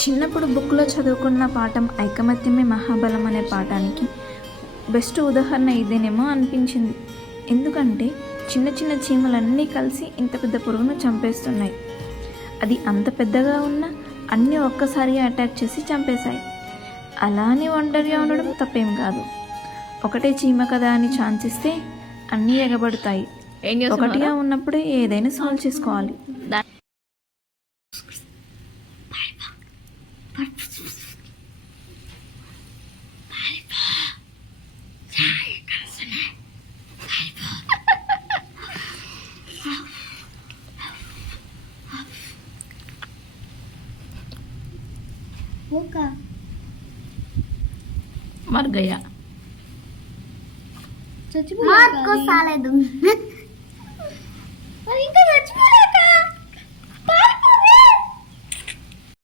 చిన్నప్పుడు బుక్లో చదువుకున్న పాఠం ఐకమత్యమే మహాబలం అనే పాఠానికి బెస్ట్ ఉదాహరణ ఇదేనేమో అనిపించింది. ఎందుకంటే చిన్న చిన్న చీమలన్నీ కలిసి ఇంత పెద్ద పురుగును చంపేస్తున్నాయి. అది అంత పెద్దగా ఉన్నా అన్నీ ఒక్కసారిగా అటాక్ చేసి చంపేశాయి. అలా అని ఒంటరిగా ఉండడం తప్పేం కాదు. ఒకటే చీమ కదా అని ఛాన్స్ ఇస్తే అన్నీ ఎగబడతాయి. ఒకటిగా ఉన్నప్పుడే ఏదైనా సాల్వ్ చేసుకోవాలి. मर गया। मार को साले दूं।